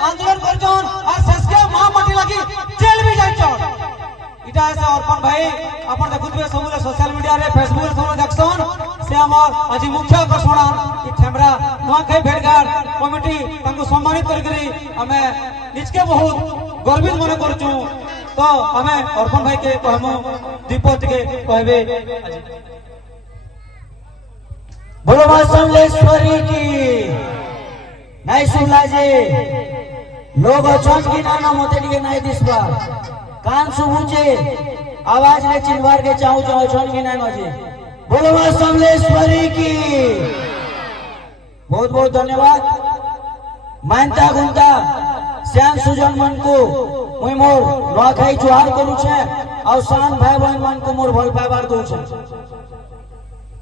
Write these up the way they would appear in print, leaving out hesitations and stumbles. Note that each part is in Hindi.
आंदोलन करछन और शेषके मां माटी लगी जेल भी जाइछन। इटा से अर्पण भाई अपन देखुथबे सबले सोशल मीडिया रे फेसबुक रे सब देखछन से हमर आज मुख्य आकर्षण कि ठेमरा नुआखाई भेटघाट कमिटी तांको सम्मानित करी हमें निजके बहुत गर्वित मन करछु। तो हमें अर्पण भाई के कहमु दीपक के कहबे बोलो मां समलेश्वरी की नहीं सुनला जे लोग अछन की नाना मते टिके नहीं दिसबा कान सुबुचे आवाज रे चिनवार के चाहू चाहू अछन की नहीं मजे। बोलो मां समलेश्वरी की बहुत बहुत धन्यवाद। मानता गुंता श्याम सुजन मन को मुई मोर नुआखाई जुहार करू छे और शान भाई बहन मन को मोर भल पाइबार दऊ छे।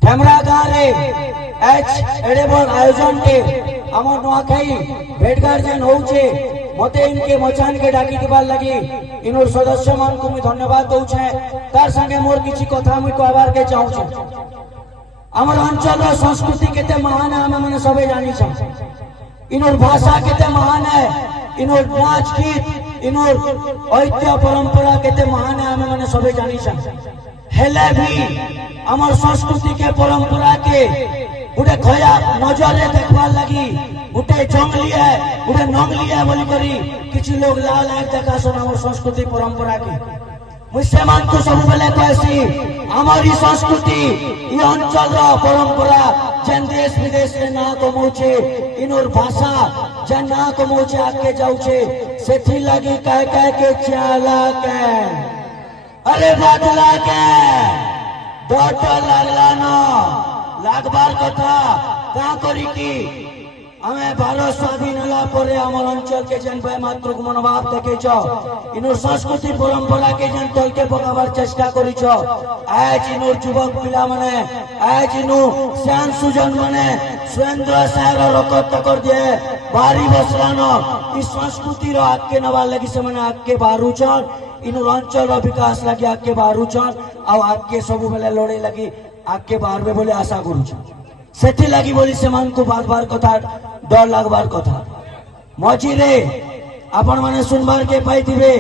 ठेमरा गाँव रे एच एडे बड़ आयोजन के हमर नुआखाई भेटघाट जेन होउछे मते इनके मचान के डाकी दिबार लगी इनोर सदस्य मान को मुई धन्यवाद दऊ छे। तार संगे मोर किछि कथा मुई कहबार के चाहू छे। हमर अंचल रो संस्कृति केते महान है हमें माने सबे जानी छे। इनोर भाषा केते महान है, इनोर नाच गीत इनोर ऐतिह्य परंपरा केते महान है हमें माने सबे जानी छे। हेले भी हमर संस्कृति के परंपरा के उठे खया नजर रे देखबार लगी उठे जंगली है उठे नंगली है बोली करी किछि लोग लाल लाल देखा सुन हमर संस्कृति परंपरा की मुझसे मान को सब बेले कहसी हमारी संस्कृति ये अंचल रो परंपरा जेन देश विदेश रे ना कमौछे इनोर भाषा जेन ना कमौछे आगे जाउछे सेथि लगी कह के चाला के अरे बादला के डॉक्टर लागला न लागबार कथा का करी की हमें भारत स्वाधीन होला परे हमर अंचल के जेन भाई मात्र मनोभाव देखे छ इनोर संस्कृति परंपरा के जेन तल के पकाबार चेष्टा करी छ आज इनोर युवक पिला माने आज इनो श्याम सुजन माने सुरेंद्र सायर रकत कर दे बारी बसलान इस संस्कृति रो आके नवा लगी से माने आके बारू छन इनोर अंचल रो विकास लगी आके बारू छन आ आके सब बेले लड़े लगी आके बारबे बोले आशा करू छन। सेठी लगी बोली से मान को बार बार कथा डर लगबार कथा मझिरे आपण माने सुनबार के पाइथिबे